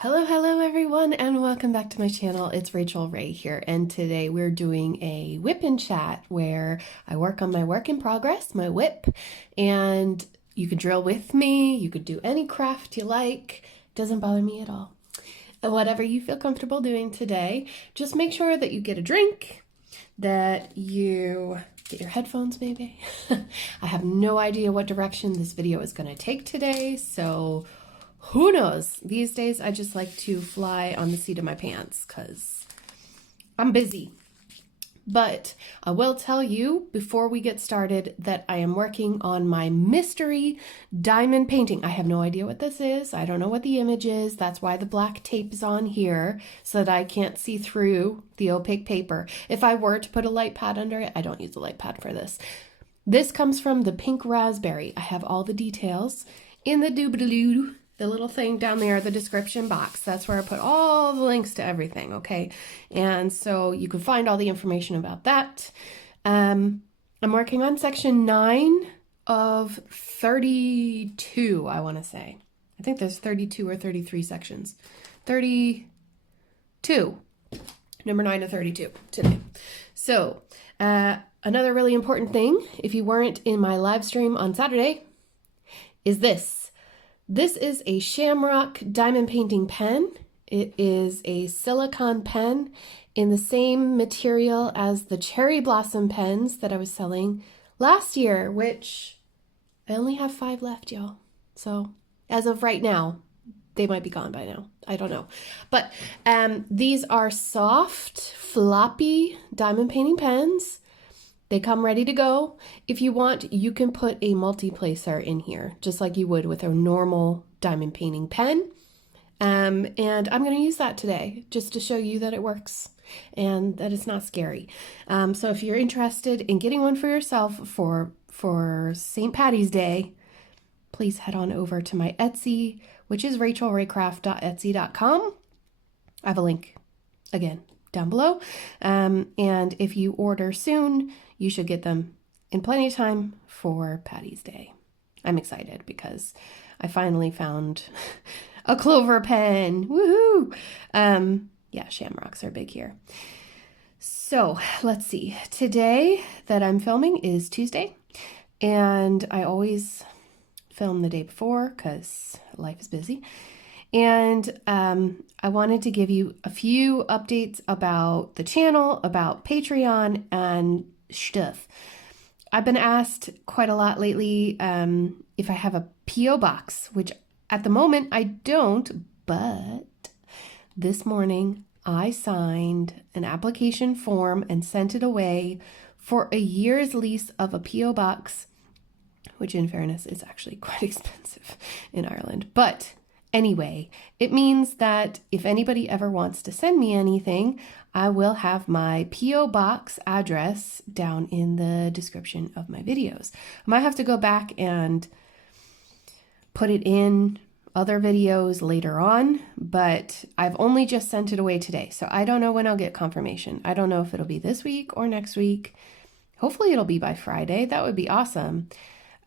Hello everyone, and welcome back to my channel. It's Rachel Ray here, and today we're doing a Wipnchat where I work on my work in progress, my whip, and you could drill with me, you could do any craft you like. It doesn't bother me at all. And whatever you feel comfortable doing today, just make sure that you get a drink, that you get your headphones maybe. I have no idea what direction this video is going to take today, so who knows? These days, I just like to fly on the seat of my pants because I'm busy. But I will tell you before we get started that I am working on my mystery diamond painting. I have no idea what this is. I don't know what the image is. That's why the black tape is on here so that I can't see through the opaque paper. If I were to put a light pad under it, I don't use a light pad for this. This comes from the pink raspberry. I have all the details in the doobadaloo. The little thing down there, the description box. That's where I put all the links to everything, okay? And so you can find all the information about that. I'm working on section 9 of 32, I want to say. I think there's 32 or 33 sections. 32. Number 9 of 32 today. So, another really important thing, if you weren't in my live stream on Saturday, is this. This is a Shamrock diamond painting pen. It is a silicone pen in the same material as the cherry blossom pens that I was selling last year, which I only have 5 left, y'all. So as of right now, they might be gone by now. I don't know. But these are soft, floppy diamond painting pens. They come ready to go. If you want, you can put a multi-placer in here, just like you would with a normal diamond painting pen. And I'm going to use that today, just to show you that it works and that it's not scary. So if you're interested in getting one for yourself for St. Patty's Day, please head on over to my Etsy, which is rachelraycraft.etsy.com. I have a link, again, down below. And if you order soon, you should get them in plenty of time for Patty's Day. I'm excited because I finally found a clover pen. Woohoo! Yeah, shamrocks are big here. So let's see. Today that I'm filming is Tuesday, and I always film the day before because life is busy. And I wanted to give you a few updates about the channel, about Patreon, and stuff. I've been asked quite a lot lately if I have a P.O. box, which at the moment I don't, but this morning I signed an application form and sent it away for a year's lease of a P.O. box, which in fairness is actually quite expensive in Ireland. But anyway, it means that if anybody ever wants to send me anything, I will have my P.O. box address down in the description of my videos. I might have to go back and put it in other videos later on, but I've only just sent it away today, so I don't know when I'll get confirmation. I don't know if it'll be this week or next week. Hopefully it'll be by Friday. That would be awesome.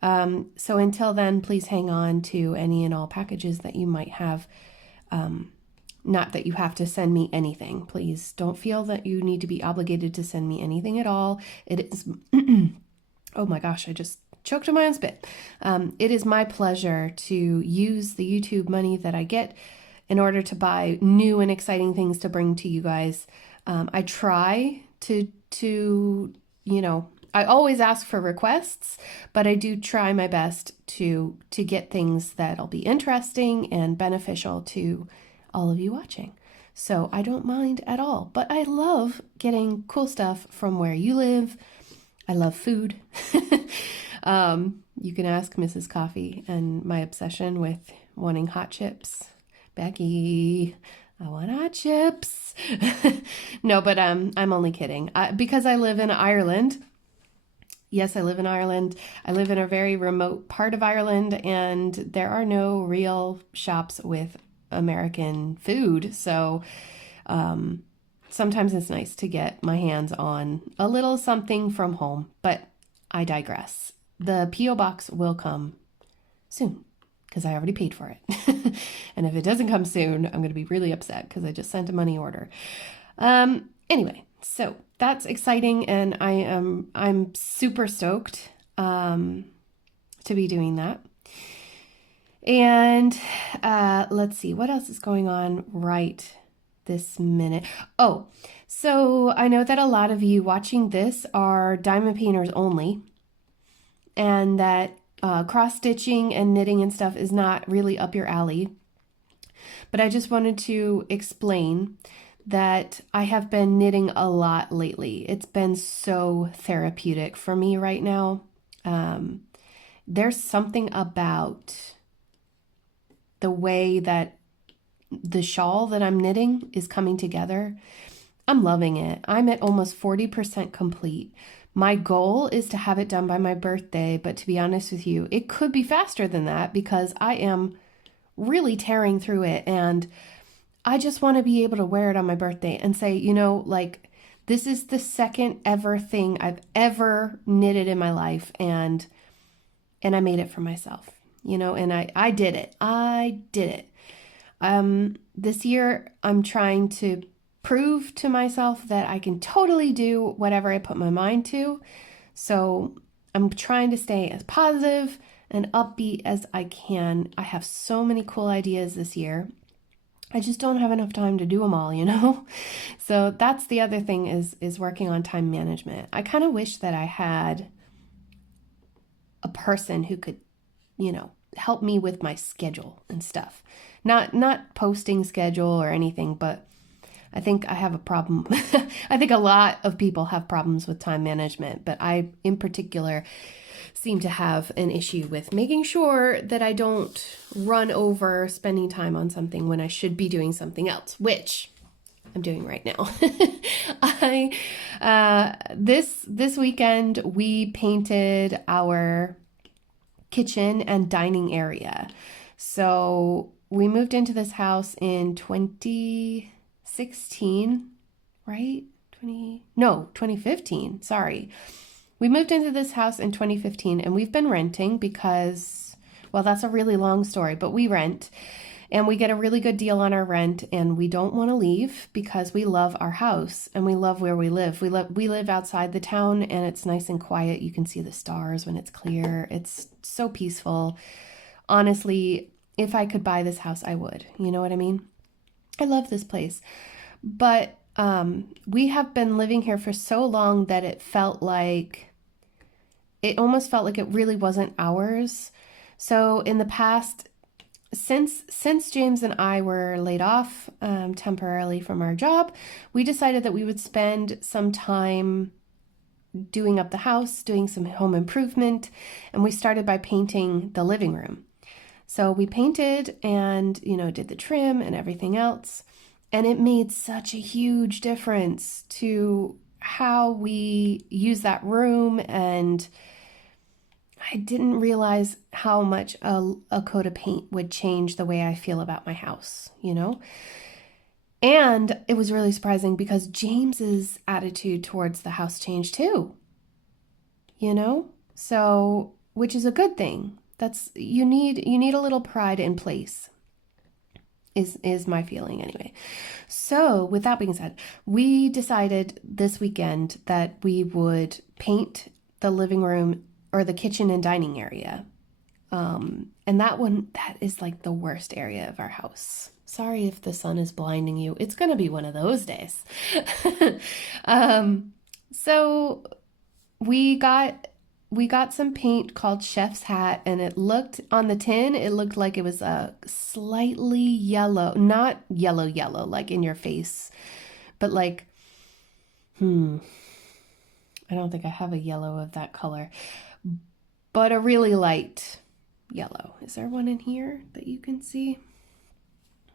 So until then, please hang on to any and all packages that you might have. Not that you have to send me anything. Please don't feel that you need to be obligated to send me anything at all. It is, oh my gosh, I just choked on my own spit. It is my pleasure to use the YouTube money that I get in order to buy new and exciting things to bring to you guys. I try to I always ask for requests, but I do try my best to get things that'll be interesting and beneficial to all of you watching. So I don't mind at all, but I love getting cool stuff from where you live. I love food. You can ask Mrs. Coffee and my obsession with wanting hot chips. Becky, I want hot chips. No, but I'm only kidding. Because I live in Ireland. Yes, I live in Ireland. I live in a very remote part of Ireland, and there are no real shops with American food. So sometimes it's nice to get my hands on a little something from home, but I digress. The P.O. box will come soon. because I already paid for it. And if it doesn't come soon, I'm going to be really upset because I just sent a money order. Anyway, so that's exciting, and I'm super stoked to be doing that. And let's see, what else is going on right this minute? Oh, so I know that a lot of you watching this are diamond painters only, and that cross-stitching and knitting and stuff is not really up your alley. But I just wanted to explain that I have been knitting a lot lately. It's been so therapeutic for me right now. There's something about the way that the shawl that I'm knitting is coming together. I'm loving it. I'm at almost 40% complete. My goal is to have it done by my birthday, but to be honest with you, it could be faster than that because I am really tearing through it, and I just want to be able to wear it on my birthday and say, you know, like, this is the second ever thing I've ever knitted in my life, and I made it for myself, you know, and I did it. I did it. This year I'm trying to prove to myself that I can totally do whatever I put my mind to. So I'm trying to stay as positive and upbeat as I can. I have so many cool ideas this year. I just don't have enough time to do them all, you know? So that's the other thing is working on time management. I kind of wish that I had a person who could, you know, help me with my schedule and stuff. Not posting schedule or anything, but I think I have a problem. I think a lot of people have problems with time management, but I, in particular, seem to have an issue with making sure that I don't run over spending time on something when I should be doing something else, which I'm doing right now. This weekend we painted our kitchen and dining area. So we moved into this house in 2016, right? 2015. Sorry. We moved into this house in 2015, and we've been renting because, well, that's a really long story, but we rent and we get a really good deal on our rent, and we don't want to leave because we love our house and we love where we live. We live outside the town, and it's nice and quiet. You can see the stars when it's clear. It's so peaceful. Honestly, if I could buy this house, I would. You know what I mean? I love this place. But we have been living here for so long that it almost felt like it really wasn't ours. So in the past, since James and I were laid off temporarily from our job, we decided that we would spend some time doing up the house, doing some home improvement, and we started by painting the living room. So we painted and, you know, did the trim and everything else, and it made such a huge difference to how we use that room, and I didn't realize how much a coat of paint would change the way I feel about my house, you know? And it was really surprising because James's attitude towards the house changed too, you know? So, which is a good thing. You need a little pride in place, is my feeling anyway. So with that being said, we decided this weekend that we would paint the living room or the kitchen and dining area. And that is like the worst area of our house. Sorry if the sun is blinding you. It's going to be one of those days. So we got some paint called Chef's Hat, and it looked, on the tin, it looked like it was a slightly yellow, not yellow like in your face, but like, I don't think I have a yellow of that color, but a really light yellow. Is there one in here that you can see?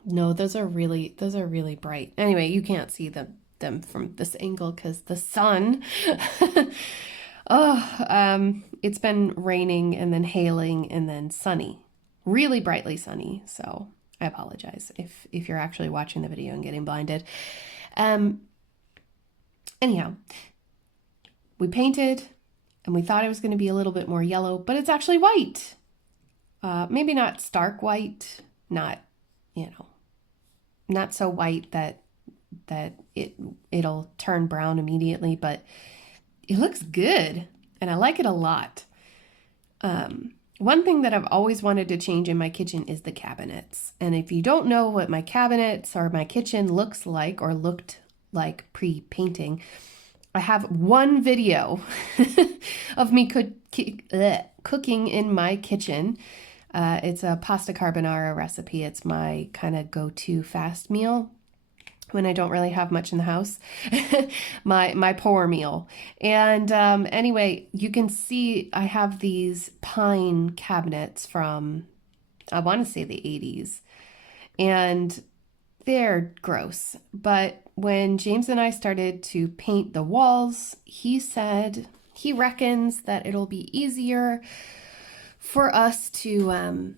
No, those are really bright. Anyway, you can't see them from this angle because the sun. It's been raining and then hailing and then sunny, really brightly sunny. So I apologize if you're actually watching the video and getting blinded. Anyhow, we painted and we thought it was going to be a little bit more yellow, but it's actually white. Maybe not stark white, not, not so white that it'll turn brown immediately, but it looks good and I like it a lot. One thing that I've always wanted to change in my kitchen is the cabinets. And if you don't know what my cabinets or my kitchen looks like or looked like pre-painting, I have one video of me cooking in my kitchen. It's a pasta carbonara recipe. It's my kind of go-to fast meal when I don't really have much in the house, my poor meal. And anyway, you can see I have these pine cabinets from, I want to say the 80s, and they're gross. But when James and I started to paint the walls, he said he reckons that it'll be easier for us to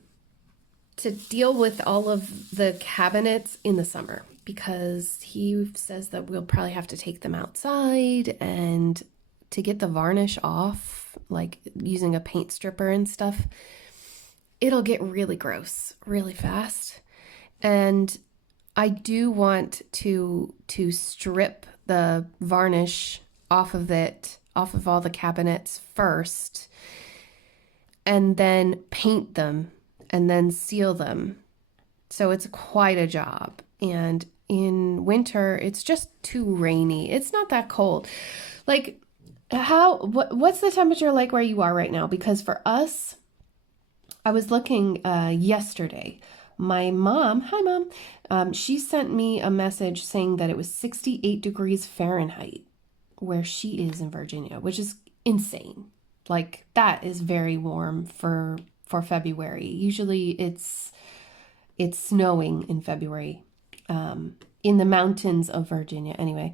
deal with all of the cabinets in the summer, because he says that we'll probably have to take them outside and to get the varnish off, like using a paint stripper and stuff, it'll get really gross really fast. And I do want to strip the varnish off of all the cabinets first, and then paint them and then seal them. So it's quite a job. And in winter, it's just too rainy. It's not that cold. Like, what's the temperature like where you are right now? Because for us, I was looking yesterday. My mom, hi mom, she sent me a message saying that it was 68 degrees Fahrenheit where she is in Virginia, which is insane. Like, that is very warm for February. Usually it's snowing in February. In the mountains of Virginia anyway.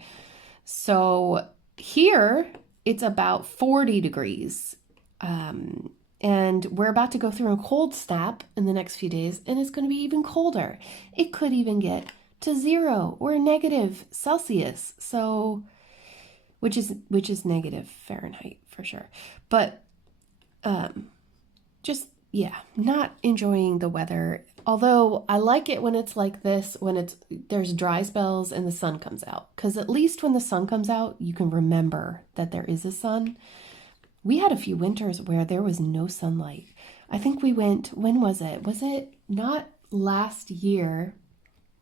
So here it's about 40 degrees. And we're about to go through a cold snap in the next few days, and it's going to be even colder. It could even get to 0 or negative Celsius. So, which is negative Fahrenheit for sure. But, just, yeah, not enjoying the weather. Although I like it when it's like this, when there's dry spells and the sun comes out. Because at least when the sun comes out, you can remember that there is a sun. We had a few winters where there was no sunlight. I think we went, when was it? Was it not last year?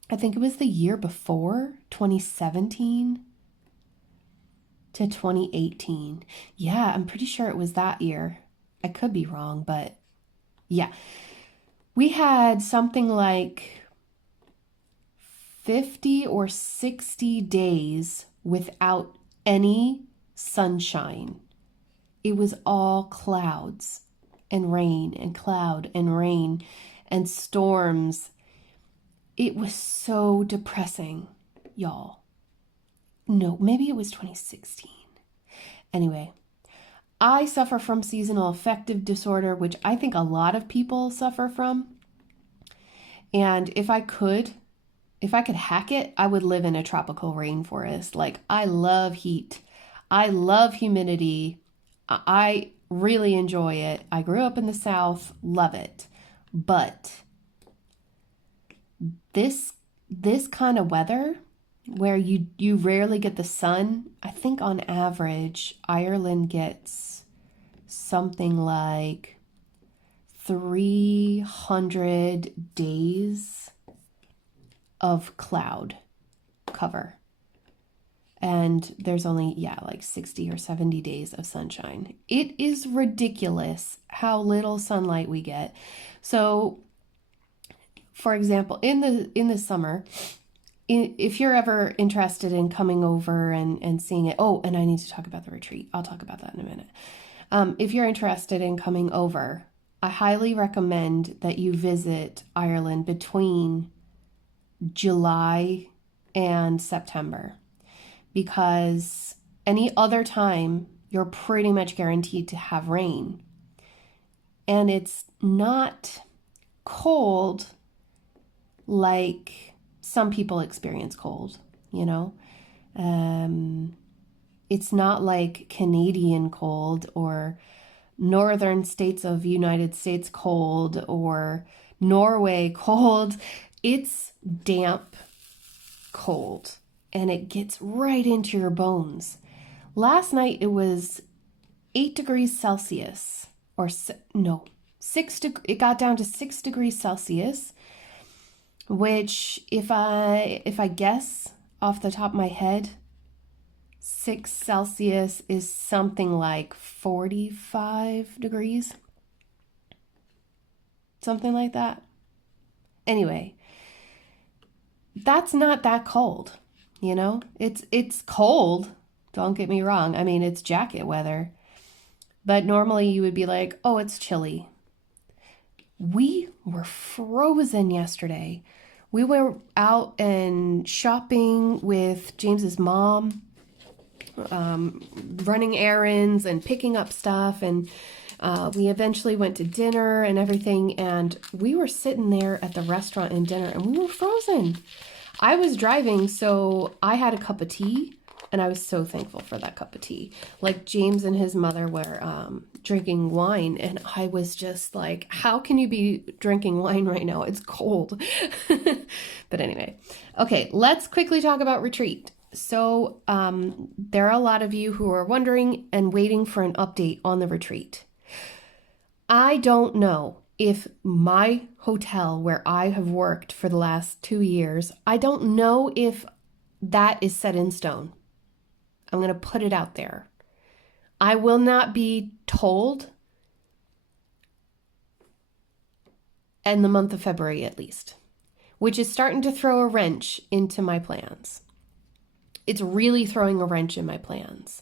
I think it was the year before, 2017 to 2018. Yeah, I'm pretty sure it was that year. I could be wrong, but yeah. We had something like 50 or 60 days without any sunshine. It was all clouds and rain and cloud and rain and storms. It was so depressing, y'all. No, maybe it was 2016. Anyway, I suffer from seasonal affective disorder, which I think a lot of people suffer from. And if I could hack it, I would live in a tropical rainforest. Like, I love heat. I love humidity. I really enjoy it. I grew up in the South, love it. But this kind of weather where you rarely get the sun, I think on average, Ireland gets something like 300 days of cloud cover. And there's only, like 60 or 70 days of sunshine. It is ridiculous how little sunlight we get. So, for example, in the summer, if you're ever interested in coming over and seeing it, and I need to talk about the retreat. I'll talk about that in a minute. If you're interested in coming over, I highly recommend that you visit Ireland between July and September, because any other time you're pretty much guaranteed to have rain. And it's not cold like some people experience cold, It's not like Canadian cold or northern states of United States cold or Norway cold. It's damp cold and it gets right into your bones. Last night it was 8 degrees Celsius, or no, 6. It got down to 6 degrees Celsius, which if I guess off the top of my head, 6 Celsius is something like 45 degrees, something like that. Anyway, that's not that cold, you know? It's cold. Don't get me wrong. I mean, it's jacket weather. But normally you would be like, oh, it's chilly. We were frozen yesterday. We were out and shopping with James's mom, running errands and picking up stuff. And we eventually went to dinner and everything. And we were sitting there at the restaurant and dinner and we were frozen. I was driving, so I had a cup of tea. And I was so thankful for that cup of tea. Like James and his mother were drinking wine. And I was just like, how can you be drinking wine right now? It's cold. But anyway, okay, let's quickly talk about retreat. So there are a lot of you who are wondering and waiting for an update on the retreat. I don't know if my hotel where I have worked for the last 2 years, I don't know if that is set in stone. I'm going to put it out there. I will not be told in the month of February at least, which is starting to throw a wrench into my plans. It's really throwing a wrench in my plans.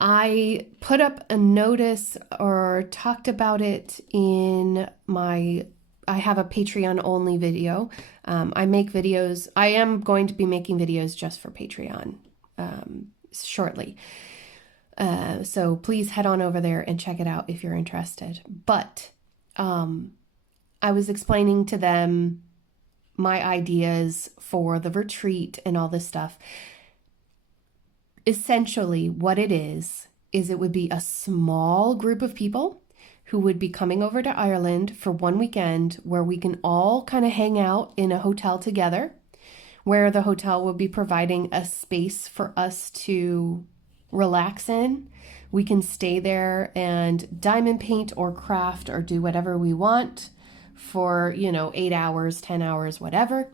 I put up a notice or talked about it in I have a Patreon only video. I make videos. I am going to be making videos just for Patreon shortly. So please head on over there and check it out if you're interested. But I was explaining to them my ideas for the retreat and all this stuff. Essentially, what it is it would be a small group of people who would be coming over to Ireland for one weekend where we can all kind of hang out in a hotel together, where the hotel will be providing a space for us to relax in. We can stay there and diamond paint or craft or do whatever we want for, 8 hours, 10 hours, whatever.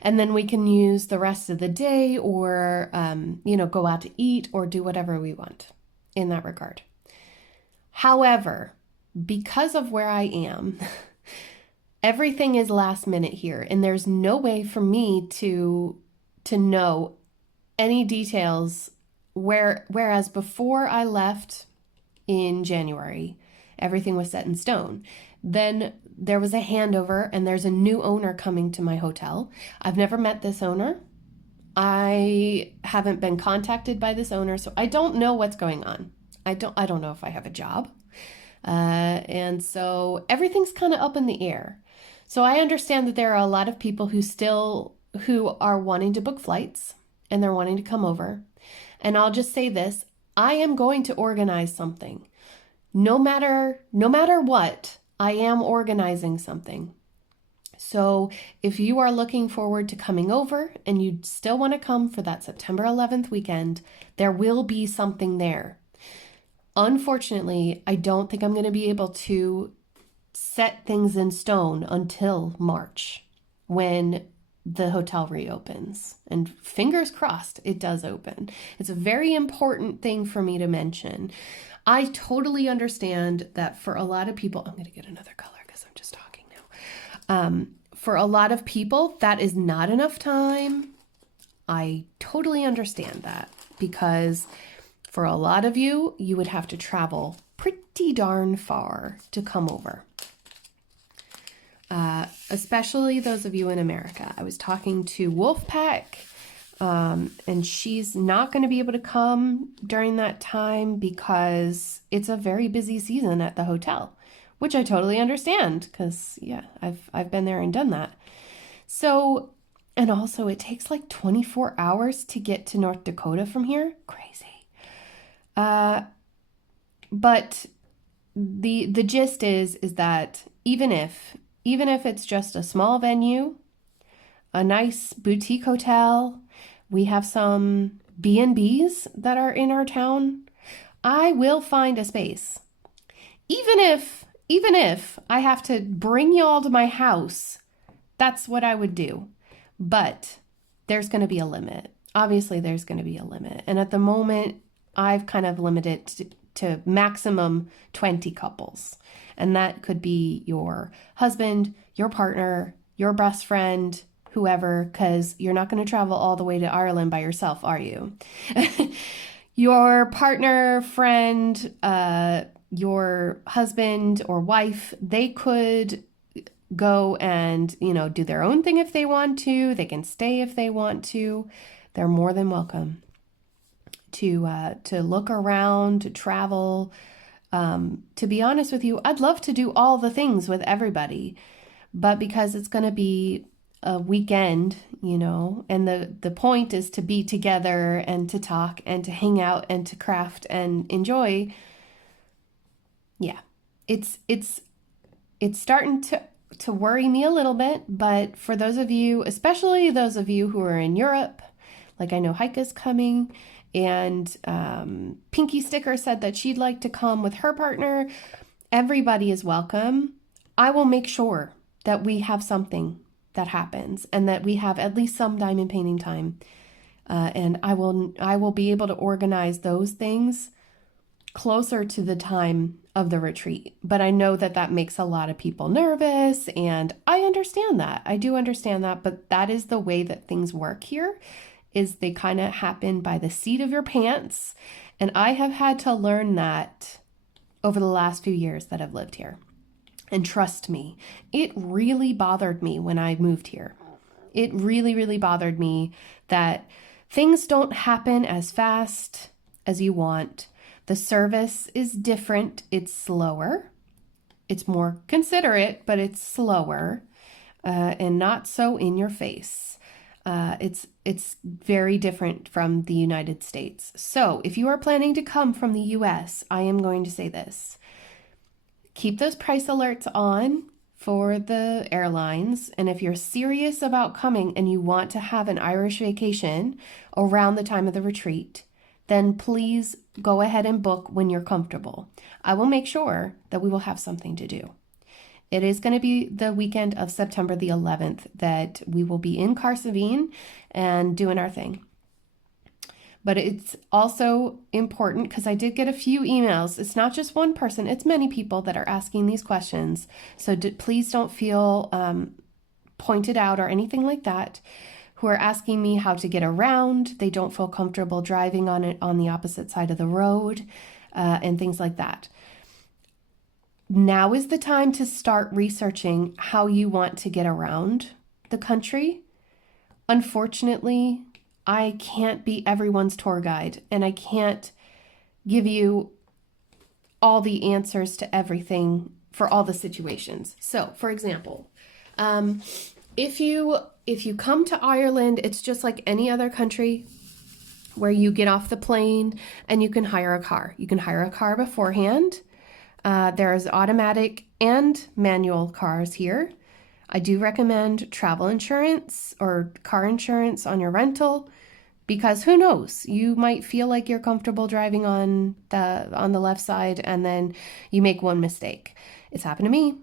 And then we can use the rest of the day or, go out to eat or do whatever we want in that regard. However, because of where I am, everything is last minute here, and there's no way for me to know any details. Whereas before I left in January, everything was set in stone. Then there was a handover, and there's a new owner coming to my hotel. I've never met this owner. I haven't been contacted by this owner, so I don't know what's going on. I don't know if I have a job. And so everything's kind of up in the air. So I understand that there are a lot of people who are wanting to book flights and they're wanting to come over. And I'll just say this, I am going to organize something. No matter what, I am organizing something. So if you are looking forward to coming over and you still want to come for that September 11th weekend, there will be something there. Unfortunately, I don't think I'm going to be able to set things in stone until March when the hotel reopens. And fingers crossed it does open. It's a very important thing for me to mention. I totally understand that for a lot of people, I'm going to get another color because I'm just talking now. For a lot of people, that is not enough time. I totally understand that because for a lot of you, you would have to travel pretty darn far to come over. Especially those of you in America. I was talking to Wolfpack, and she's not going to be able to come during that time because it's a very busy season at the hotel, which I totally understand because, yeah, I've been there and done that. So, and also it takes like 24 hours to get to North Dakota from here. Crazy. But the gist is that even if it's just a small venue, a nice boutique hotel, we have some B&Bs that are in our town, I will find a space. Even if I have to bring y'all to my house, that's what I would do. But there's going to be a limit. Obviously, there's going to be a limit. And at the moment, I've kind of limited to maximum 20 couples. And that could be your husband, your partner, your best friend, whoever, because you're not going to travel all the way to Ireland by yourself, are you? Your partner, friend, your husband or wife, they could go and, do their own thing if they want to. They can stay if they want to. They're more than welcome to look around, to travel. To be honest with you, I'd love to do all the things with everybody, but because it's going to be a weekend, and the point is to be together and to talk and to hang out and to craft and enjoy. Yeah, it's starting to worry me a little bit, but for those of you, especially those of you who are in Europe, like I know Heike's coming, and Pinky Sticker said that she'd like to come with her partner. Everybody is welcome. I will make sure that we have something that happens and that we have at least some diamond painting time. And I will be able to organize those things closer to the time of the retreat. But I know that makes a lot of people nervous, and I understand that. I do understand that, but that is the way that things work here, is they kind of happen by the seat of your pants. And I have had to learn that over the last few years that I've lived here. And trust me, it really bothered me when I moved here. It really, really bothered me that things don't happen as fast as you want. The service is different. It's slower. It's more considerate, but it's slower and not so in your face. It's very different from the United States. So if you are planning to come from the US, I am going to say this. Keep those price alerts on for the airlines. And if you're serious about coming and you want to have an Irish vacation around the time of the retreat, then please go ahead and book when you're comfortable. I will make sure that we will have something to do. It is going to be the weekend of September the 11th that we will be in Cahersiveen and doing our thing. But it's also important because I did get a few emails. It's not just one person, it's many people that are asking these questions. So please don't feel pointed out or anything like that, who are asking me how to get around. They don't feel comfortable driving on the opposite side of the road and things like that. Now is the time to start researching how you want to get around the country. Unfortunately, I can't be everyone's tour guide, and I can't give you all the answers to everything for all the situations. So, for example, if you come to Ireland, it's just like any other country where you get off the plane and you can hire a car. You can hire a car beforehand. There's automatic and manual cars here. I do recommend travel insurance or car insurance on your rental, because who knows, you might feel like you're comfortable driving on the left side and then you make one mistake. It's happened to me.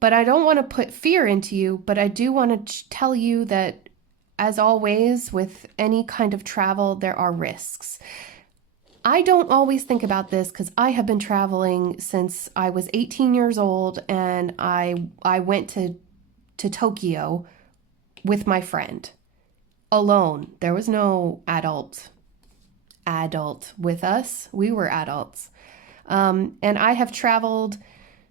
But I don't want to put fear into you, but I do want to tell you that, as always, with any kind of travel, there are risks. I don't always think about this because I have been traveling since I was 18 years old, and I went to Tokyo with my friend alone. There was no adult with us. We were adults. And I have traveled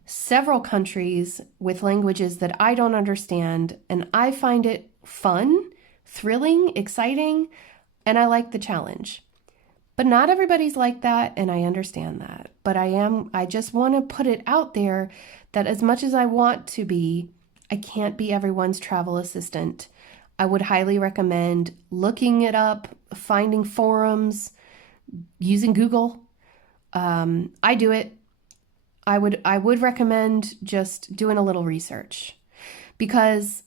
several countries with languages that I don't understand, and I find it fun, thrilling, exciting, and I like the challenge. But not everybody's like that, and I understand that. But I just want to put it out there that as much as I want to be, I can't be everyone's travel assistant. I would highly recommend looking it up, finding forums, using Google, I do it. I would recommend just doing a little research, because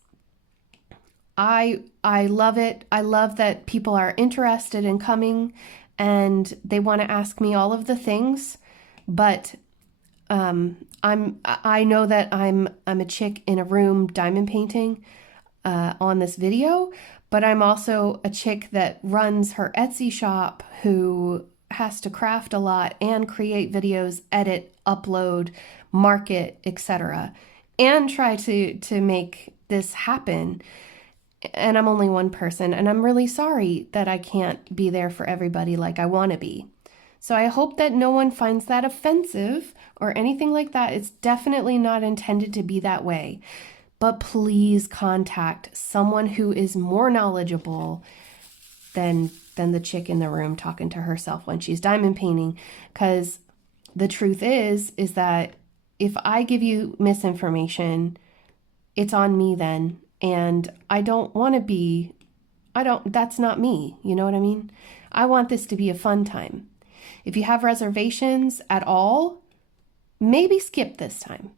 I love it. I love that people are interested in coming and they want to ask me all of the things, but I know that I'm a chick in a room diamond painting on this video, but I'm also a chick that runs her Etsy shop who has to craft a lot and create videos, edit, upload, market, etc., and try to make this happen. And I'm only one person, and I'm really sorry that I can't be there for everybody like I want to be. So I hope that no one finds that offensive or anything like that. It's definitely not intended to be that way. But please contact someone who is more knowledgeable than the chick in the room talking to herself when she's diamond painting. Because the truth is that if I give you misinformation, it's on me then. And I don't want to be, that's not me. You know what I mean? I want this to be a fun time. If you have reservations at all, maybe skip this time.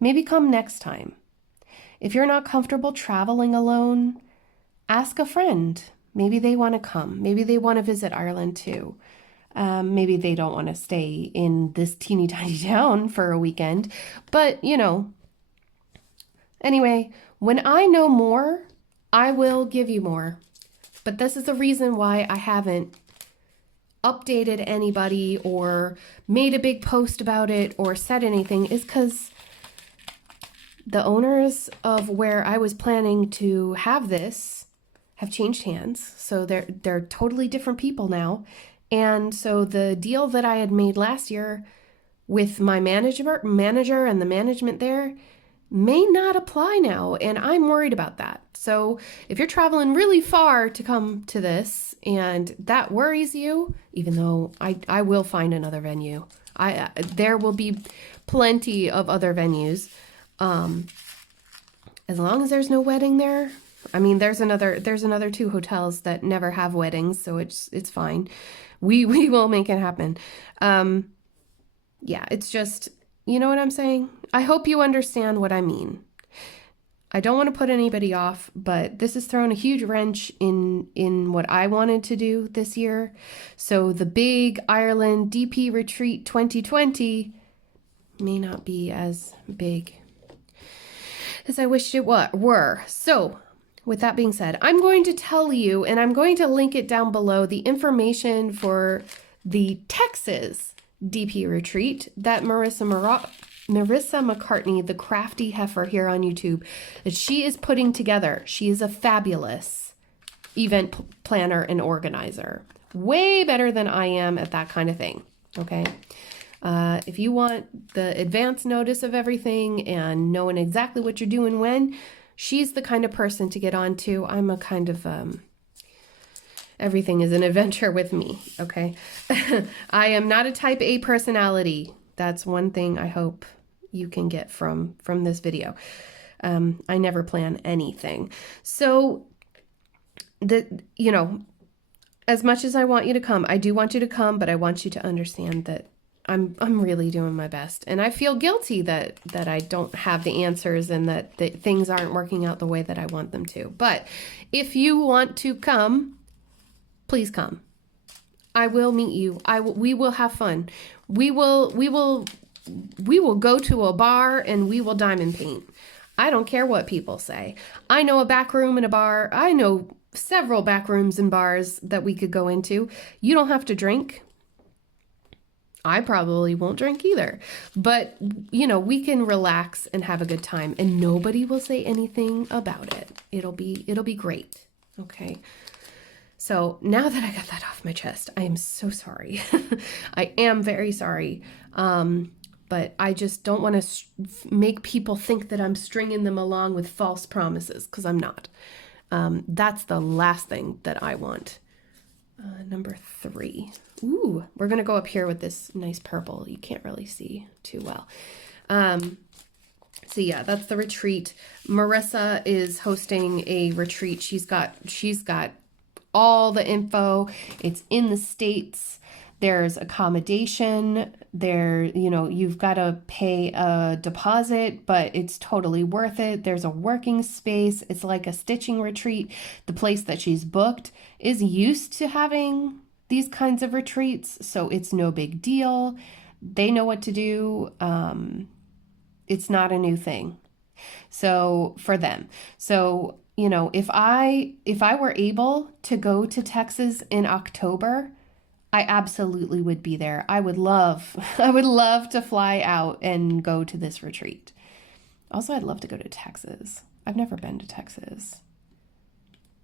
Maybe come next time. If you're not comfortable traveling alone, ask a friend. Maybe they want to come. Maybe they want to visit Ireland too. Maybe they don't want to stay in this teeny tiny town for a weekend. But, anyway, when I know more, I will give you more. But this is the reason why I haven't updated anybody or made a big post about it or said anything, is because the owners of where I was planning to have this have changed hands. So they're totally different people now. And so the deal that I had made last year with my manager and the management there may not apply now, and I'm worried about that. So if you're traveling really far to come to this and that worries you, even though I will find another venue, there will be plenty of other venues. As long as there's no wedding there. I mean, there's another 2 hotels that never have weddings, so it's fine. We will make it happen. Yeah, it's just, you know what I'm saying? I hope you understand what I mean. I don't want to put anybody off, but this has thrown a huge wrench in what I wanted to do this year. So the big Ireland DP Retreat 2020 may not be as big as I wished it were. So with that being said, I'm going to tell you, and I'm going to link it down below, the information for the Texas DP Retreat that Marissa McCartney, the crafty heifer here on YouTube, that she is putting together. She is a fabulous event planner and organizer. Way better than I am at that kind of thing, okay? If you want the advance notice of everything and knowing exactly what you're doing when, she's the kind of person to get on to. I'm a kind of, everything is an adventure with me, okay? I am not a type A personality. That's one thing I hope you can get from this video. I never plan anything. So, as much as I want you to come, I do want you to come, but I want you to understand that I'm really doing my best. And I feel guilty that I don't have the answers and that things aren't working out the way that I want them to. But if you want to come, please come. I will meet you. We will have fun. We will go to a bar and we will diamond paint. I don't care what people say. I know a back room in a bar. I know several back rooms and bars that we could go into. You don't have to drink. I probably won't drink either, but we can relax and have a good time and nobody will say anything about it. It'll be great. Okay. So now that I got that off my chest, I am so sorry. I am very sorry. But I just don't want to make people think that I'm stringing them along with false promises, because I'm not. That's the last thing that I want. Number 3. Ooh, we're going to go up here with this nice purple. You can't really see too well. So yeah, that's the retreat. Marissa is hosting a retreat. She's got all the info. It's in the States. There's accommodation there, you've got to pay a deposit, but it's totally worth it. There's a working space. It's like a stitching retreat. The place that she's booked is used to having these kinds of retreats, so it's no big deal. They know what to do. It's not a new thing. So for them. So, if I were able to go to Texas in October, I absolutely would be there. I would love to fly out and go to this retreat. Also, I'd love to go to Texas. I've never been to Texas.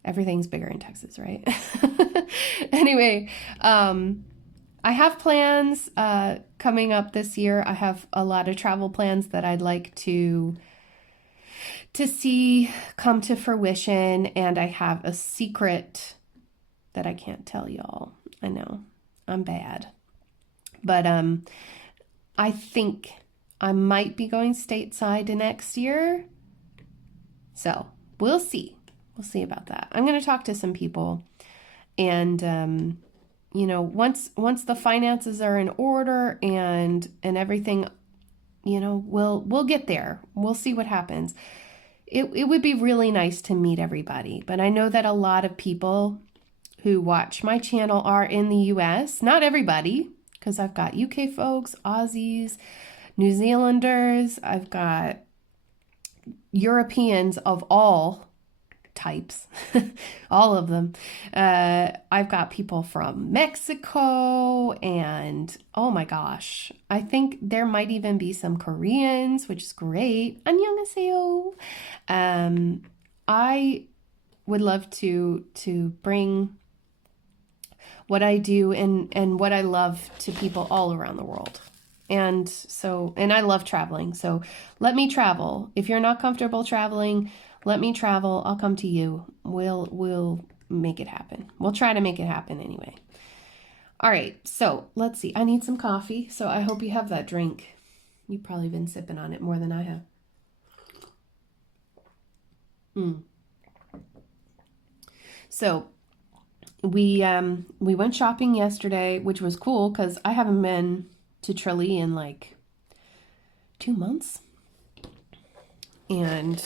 Everything's bigger in Texas, right? Anyway, I have plans coming up this year. I have a lot of travel plans that I'd like to see come to fruition, and I have a secret that I can't tell y'all. I know, I'm bad. But I think I might be going stateside next year. So we'll see. We'll see about that. I'm going to talk to some people, and once the finances are in order and everything, we'll get there. We'll see what happens. It would be really nice to meet everybody, but I know that a lot of people who watch my channel are in the US. Not everybody, because I've got UK folks, Aussies, New Zealanders. I've got Europeans of all types, all of them. I've got people from Mexico, and oh my gosh, I think there might even be some Koreans, which is great. Annyeonghaseyo. I would love to bring what I do and what I love to people all around the world. And I love traveling. So let me travel. If you're not comfortable traveling, let me travel. I'll come to you. We'll make it happen. We'll try to make it happen anyway. All right. So let's see. I need some coffee. So I hope you have that drink. You've probably been sipping on it more than I have. So we went shopping yesterday, which was cool because I haven't been to Tralee in like 2 months. And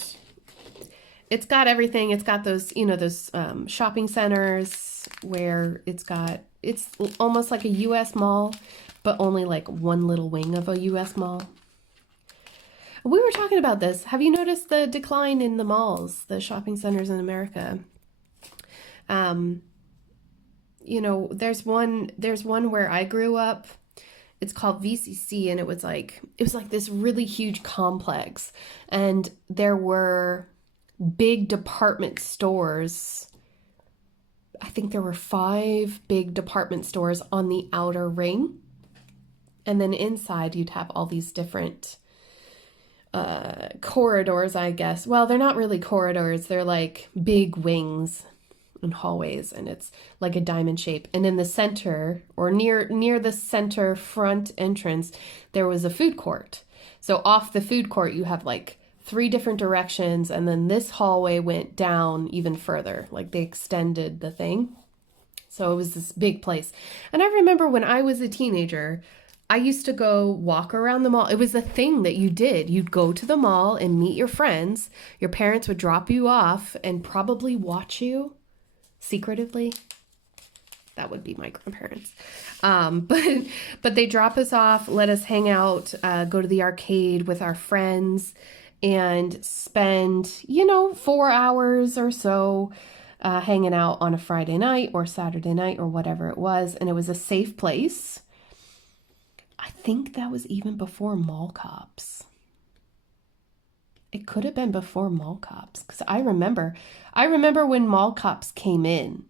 it's got everything. It's got those, those shopping centers where it's almost like a US mall, but only like one little wing of a US mall. We were talking about this. Have you noticed the decline in the malls, the shopping centers in America? There's one where I grew up. It's called VCC, and it was like this really huge complex, and there were big department stores. I think there were 5 big department stores on the outer ring, and then inside you'd have all these different corridors, I guess. Well, they're not really corridors. They're like big wings and hallways, and it's like a diamond shape. And in the center, or near the center front entrance, there was a food court. So off the food court, you have like 3 different directions, and then this hallway went down even further. Like they extended the thing. So it was this big place. And I remember when I was a teenager, I used to go walk around the mall. It was a thing that you did. You'd go to the mall and meet your friends. Your parents would drop you off and probably watch you secretively. That would be my grandparents. But they drop us off, let us hang out, go to the arcade with our friends, and spend, 4 hours or so hanging out on a Friday night or Saturday night or whatever it was. And it was a safe place. I think that was even before mall cops. It could have been before mall cops, because I remember when mall cops came in,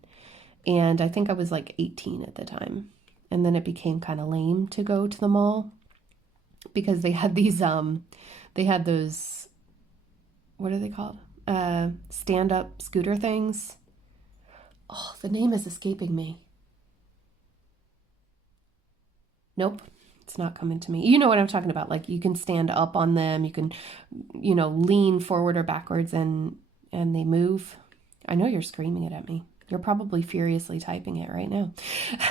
and I think I was like 18 at the time, and then it became kind of lame to go to the mall because they had these those, what are they called? Stand-up scooter things. Oh, the name is escaping me. Nope. It's not coming to me. You know what I'm talking about. Like you can stand up on them. You can, lean forward or backwards and they move. I know you're screaming it at me. You're probably furiously typing it right now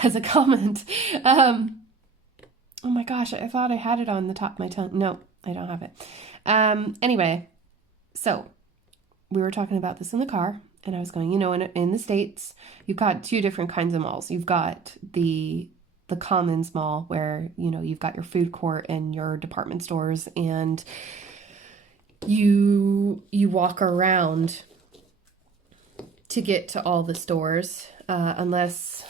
as a comment. Oh my gosh, I thought I had it on the top of my tongue. No, I don't have it. Anyway, so we were talking about this in the car, and I was going, in the States, you've got two different kinds of malls. You've got the Commons Mall, where, you've got your food court and your department stores, and you walk around to get to all the stores, unless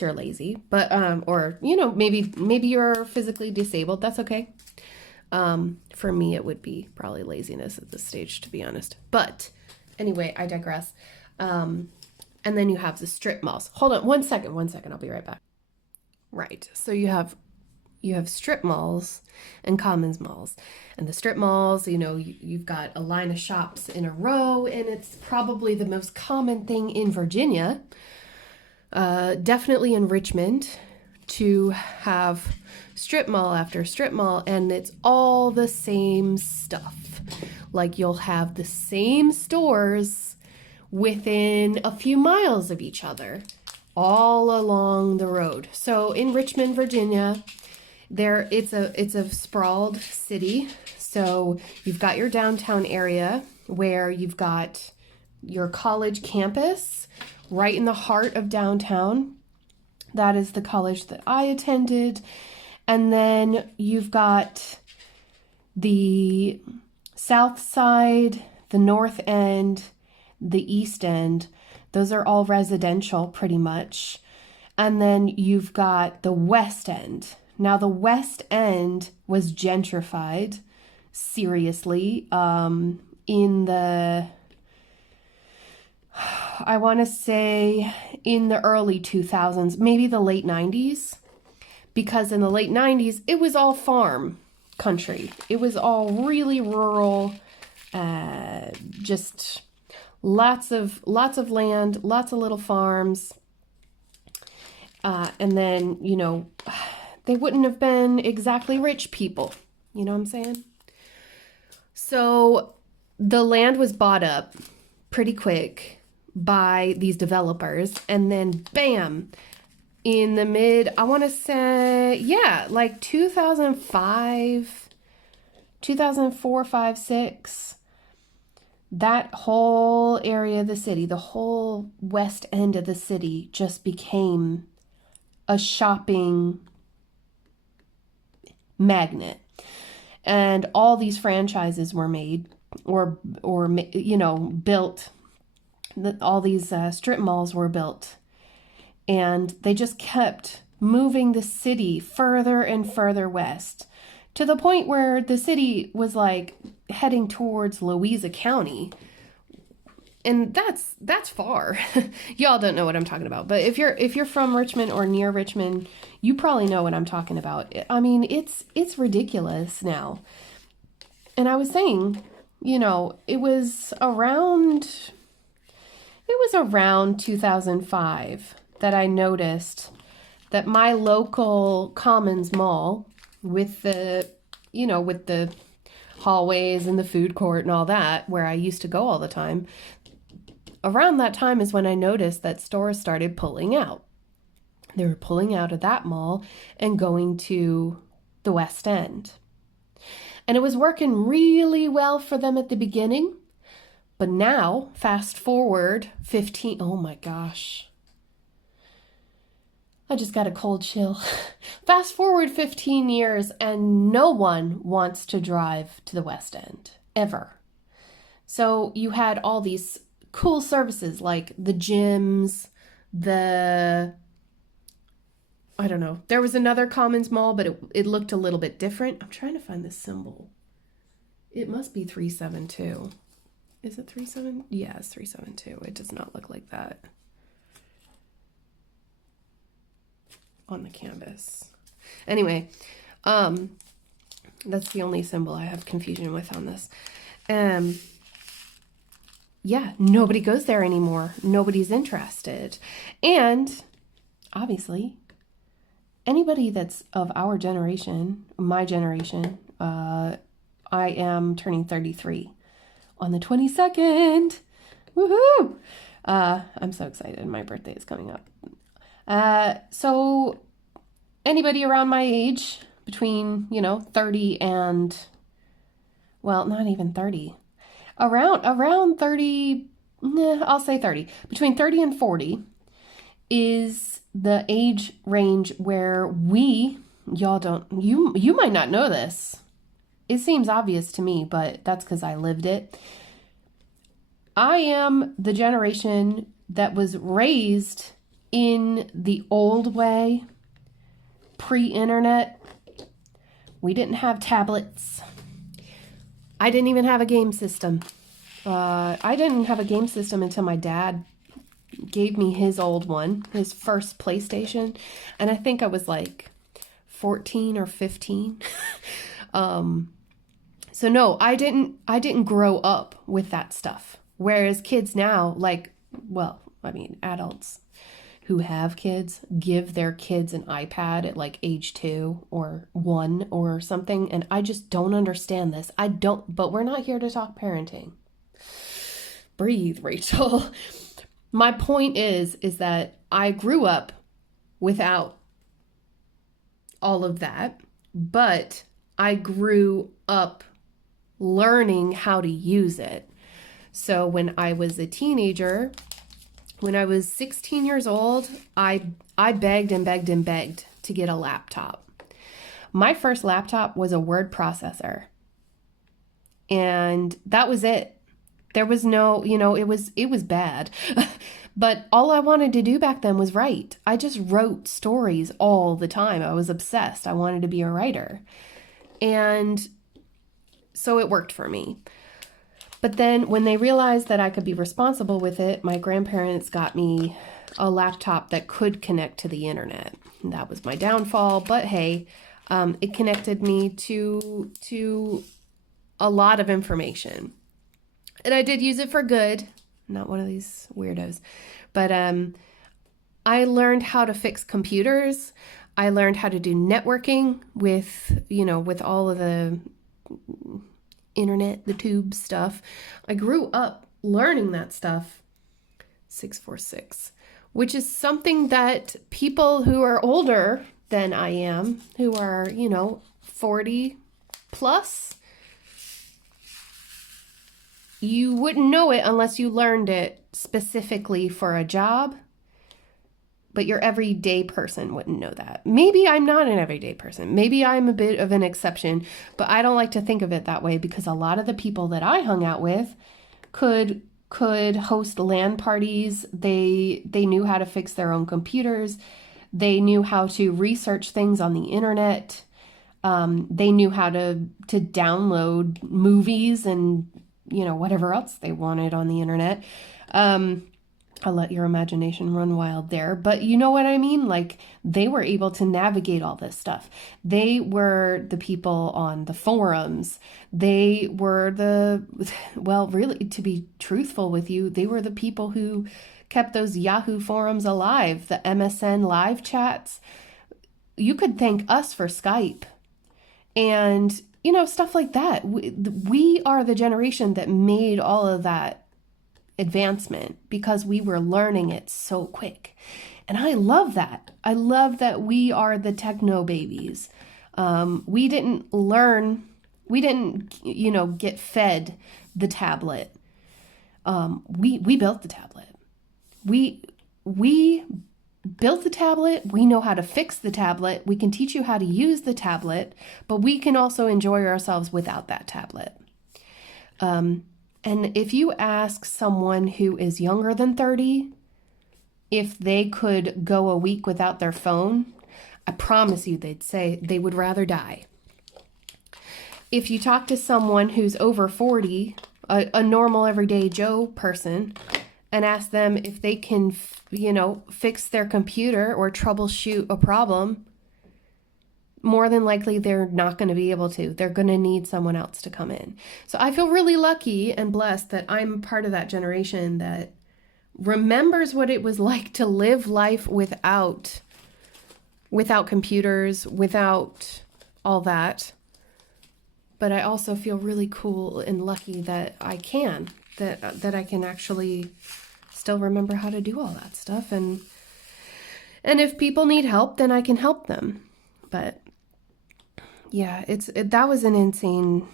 you're lazy, but or maybe you're physically disabled. That's okay. For me, it would be probably laziness at this stage, to be honest. But anyway, I digress. And then you have the strip malls. Hold on one second. I'll be right back. Right. So you have strip malls and commons malls. And the strip malls, you've got a line of shops in a row, and it's probably the most common thing in Virginia, definitely in Richmond, to have strip mall after strip mall, and it's all the same stuff. Like, you'll have the same stores within a few miles of each other, all along the road. So in Richmond, Virginia, it's a sprawled city. So you've got your downtown area where you've got your college campus right in the heart of downtown. That is the college that I attended. And then you've got the south side, the north end, the east end. Those are all residential pretty much. And then you've got the west end. Now, the west end was gentrified seriously in the, I want to say in the early 2000s, maybe the late 90s, because in the late 90s, it was all farm country. It was all really rural, just lots of land, lots of little farms. And then, they wouldn't have been exactly rich people. You know what I'm saying? So the land was bought up pretty quick by these developers, and then bam, in the I want to say, like 2005, 2004, 5, 6, that whole area of the city, the whole west end of the city just became a shopping magnet. And all these franchises were made or built. All these strip malls were built. And they just kept moving the city further and further west, to the point where the city was like heading towards Louisa County. And that's far. Y'all don't know what I'm talking about. But if you're from Richmond or near Richmond, you probably know what I'm talking about. I mean, it's ridiculous now. And I was saying, it was around 2005 that I noticed that my local Commons Mall, with the hallways and the food court and all that, where I used to go all the time, around that time is when I noticed that stores started pulling out. They were pulling out of that mall and going to the West End. And it was working really well for them at the beginning. But now, fast forward 15, oh my gosh. I just got a cold chill. Fast forward 15 years and no one wants to drive to the West End, ever. So you had all these cool services like the gyms, I don't know. There was another Commons Mall, but it looked a little bit different. I'm trying to find the symbol. It must be 372. Is it 37? Yeah, it's 372. It does not look like that on the canvas. Anyway, that's the only symbol I have confusion with on this. Yeah, nobody goes there anymore. Nobody's interested. And obviously, anybody that's of our generation, my generation, I am turning 33 on the 22nd. Woohoo! I'm so excited. My birthday is coming up. So anybody around my age, between, 30 and, well, not even 30, around 30, I'll say 30, between 30 and 40 is the age range where you might not know this. It seems obvious to me, but that's because I lived it. I am the generation that was raised in the old way, pre-internet. We didn't have tablets. I didn't even have a game system. I didn't have a game system until my dad gave me his old one, his first PlayStation. And I think I was like 14 or 15. So no, I didn't grow up with that stuff. Whereas kids now, adults who have kids give their kids an iPad at like age 2 or 1 or something. And I just don't understand this. But we're not here to talk parenting. Breathe, Rachel. My point is that I grew up without all of that, but I grew up learning how to use it. So when I was a teenager, when I was 16 years old, I begged and begged and begged to get a laptop. My first laptop was a word processor. And that was it. There was no, it was bad. But all I wanted to do back then was write. I just wrote stories all the time. I was obsessed. I wanted to be a writer. And so it worked for me. But then when they realized that I could be responsible with it, my grandparents got me a laptop that could connect to the internet. And that was my downfall. But hey, it connected me to a lot of information. And I did use it for good. Not one of these weirdos. But I learned how to fix computers. I learned how to do networking with all of the internet, the tube stuff. I grew up learning that stuff. 646, which is something that people who are older than I am, who are, 40 plus, you wouldn't know it unless you learned it specifically for a job. But your everyday person wouldn't know that. Maybe I'm not an everyday person. Maybe I'm a bit of an exception, but I don't like to think of it that way because a lot of the people that I hung out with could host LAN parties. They knew how to fix their own computers. They knew how to research things on the internet. They knew how to download movies and whatever else they wanted on the internet. I'll let your imagination run wild there, but you know what I mean? Like, they were able to navigate all this stuff. They were the people on the forums. They were really, to be truthful with you, they were the people who kept those Yahoo forums alive, the MSN live chats. You could thank us for Skype and, stuff like that. We are the generation that made all of that advancement because we were learning it so quick. And I love that. I love that we are the techno babies. We didn't get fed the tablet. We built the tablet. We built the tablet. We know how to fix the tablet. We can teach you how to use the tablet, but we can also enjoy ourselves without that tablet. And if you ask someone who is younger than 30 if they could go a week without their phone, I promise you they'd say they would rather die. If you talk to someone who's over 40, a normal everyday Joe person, and ask them if they can, fix their computer or troubleshoot a problem, more than likely they're not going to be able to. They're going to need someone else to come in. So I feel really lucky and blessed that I'm part of that generation that remembers what it was like to live life without computers, without all that. But I also feel really cool and lucky that I can that I can actually still remember how to do all that stuff. And if people need help, then I can help them. But yeah, that was an insane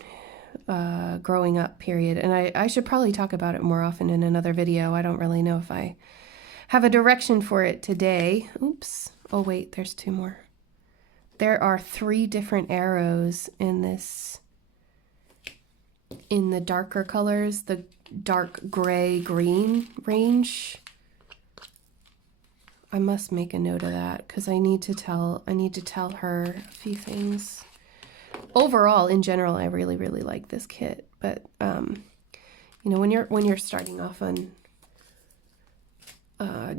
growing up period. And I should probably talk about it more often in another video. I don't really know if I have a direction for it today. Oops. Oh, wait, there's 2 more. There are 3 different arrows in this, in the darker colors, the dark gray green range. I must make a note of that because I need to tell her a few things. Overall, in general, I really, really like this kit, but you know, when you're starting off on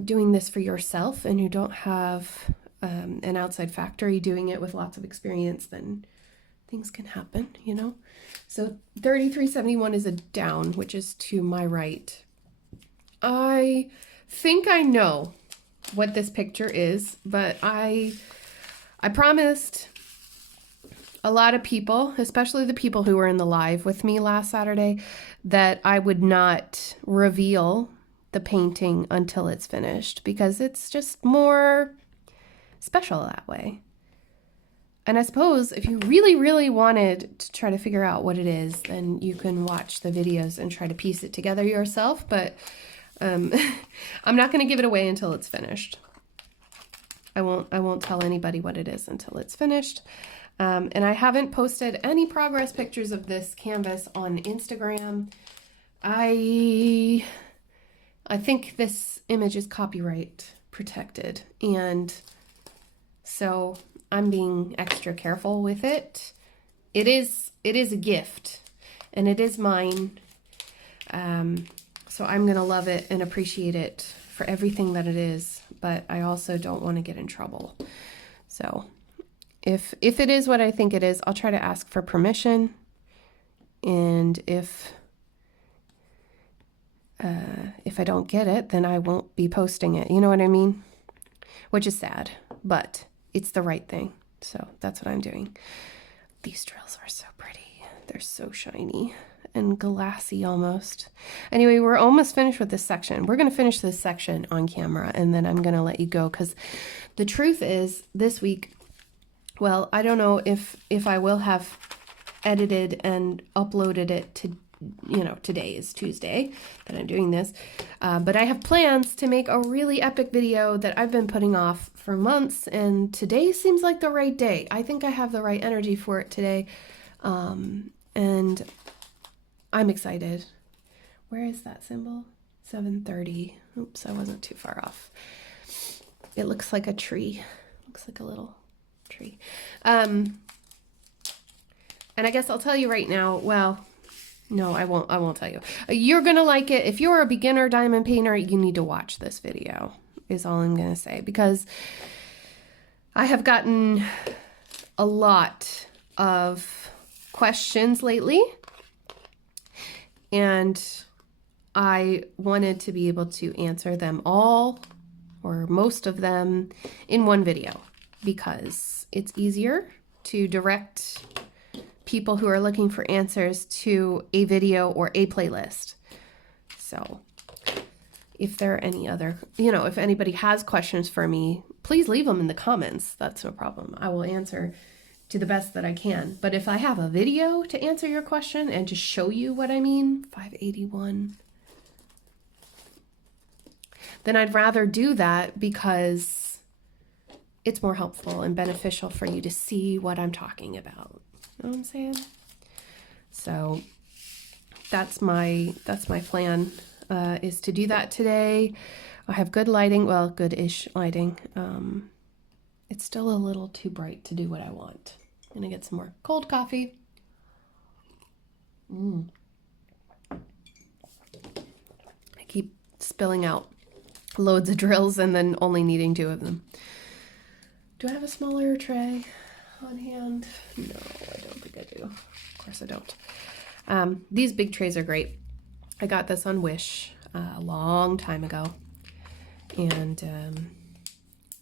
doing this for yourself and you don't have an outside factory doing it with lots of experience, then things can happen, you know? So 3371 is a down, which is to my right. I think I know what this picture is, but I promised a lot of people, especially the people who were in the live with me last Saturday, that I would not reveal the painting until it's finished because it's just more special that way. And I suppose if you really, really wanted to try to figure out what it is, then you can watch the videos and try to piece it together yourself. But I'm not going to give it away until it's finished. I won't tell anybody what it is until it's finished. And I haven't posted any progress pictures of this canvas on Instagram. I think this image is copyright protected, and so I'm being extra careful with it. It is a gift, and it is mine. So I'm gonna love it and appreciate it for everything that it is, but I also don't want to get in trouble. So if it is what I think it is, I'll try to ask for permission, and if I don't get it, then I won't be posting it. You know what I mean? Which is sad, but it's the right thing. So that's what I'm doing. These drills are so pretty. They're so shiny and glassy almost. Anyway, we're almost finished with this section. We're going to finish this section on camera, and then I'm going to let you go, because the truth is this week, well, I don't know if I will have edited and uploaded it to, you know, today is Tuesday that I'm doing this, but I have plans to make a really epic video that I've been putting off for months, and today seems like the right day. I think I have the right energy for it today, and I'm excited. Where is that symbol? 7:30. Oops, I wasn't too far off. It looks like a tree. Looks like a little tree. And I guess I'll tell you right now, well, no, I won't tell you. You're going to like it. If you're a beginner diamond painter, you need to watch this video, is all I'm going to say, because I have gotten a lot of questions lately, and I wanted to be able to answer them all, or most of them, in one video, because it's easier to direct people who are looking for answers to a video or a playlist. So if there are any other, you know, if anybody has questions for me, please leave them in the comments. That's no problem. I will answer to the best that I can. But if I have a video to answer your question and to show you what I mean, 581, then I'd rather do that, because it's more helpful and beneficial for you to see what I'm talking about. You know what I'm saying? So that's my plan, is to do that today. I have good lighting, well, good-ish lighting. It's still a little too bright to do what I want. I'm gonna get some more cold coffee. I keep spilling out loads of drills and then only needing 2 of them. Do I have a smaller tray on hand? No, I don't think I do. Of course I don't. These big trays are great. I got this on Wish a long time ago, and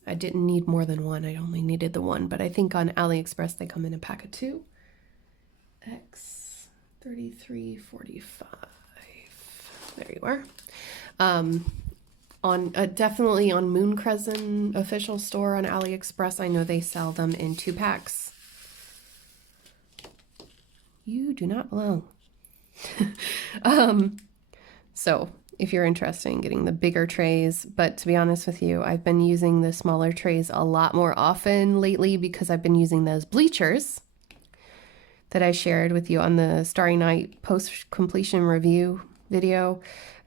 I didn't need more than one. I only needed the one, but I think on AliExpress they come in a pack of 2. X3345. There you are. On definitely on Moon Crescent official store on AliExpress. I know they sell them in 2-packs. You do not belong. So if you're interested in getting the bigger trays, but to be honest with you, I've been using the smaller trays a lot more often lately because I've been using those bleachers that I shared with you on the Starry Night post-completion review video.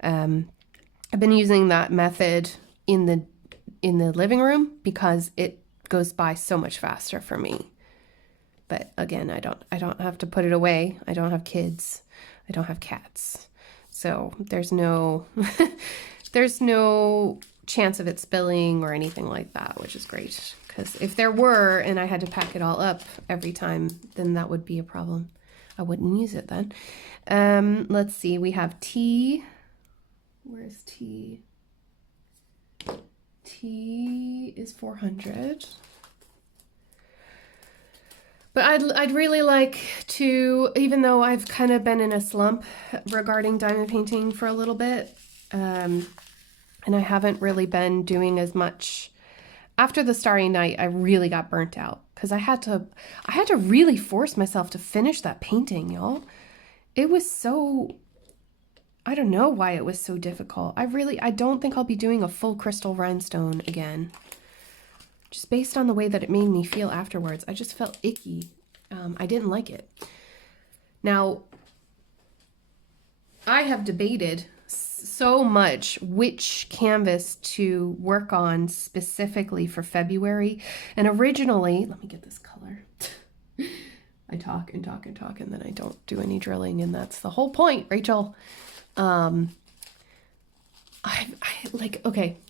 I've been using that method in the living room because it goes by so much faster for me. But again, I don't have to put it away. I don't have kids. I don't have cats. So there's no there's no chance of it spilling or anything like that, which is great. Because if there were and I had to pack it all up every time, then that would be a problem. I wouldn't use it then. Let's see. We have tea. Where's tea? Tea is 400. But I'd really like to, even though I've kind of been in a slump regarding diamond painting for a little bit, and I haven't really been doing as much. After the Starry Night, I really got burnt out because I had to really force myself to finish that painting, y'all. It was so, I don't know why it was so difficult. I don't think I'll be doing a full crystal rhinestone again. Just based on the way that it made me feel afterwards. I just felt icky. I didn't like it. Now, I have debated so much which canvas to work on specifically for February. And originally, let me get this color. I talk and talk and talk and then I don't do any drilling, and that's the whole point, Rachel. Okay,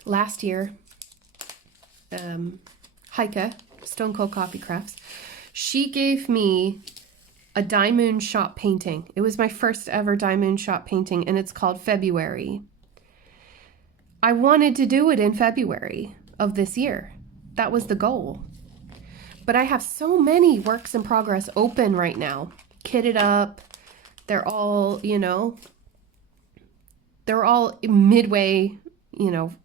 last year, Heike, Stone Cold Coffee Crafts, she gave me a diamond shop painting. It was my first ever diamond shop painting, and it's called February. I wanted to do it in February of this year. That was the goal. But I have so many works in progress open right now, kitted up. They're all, they're all midway,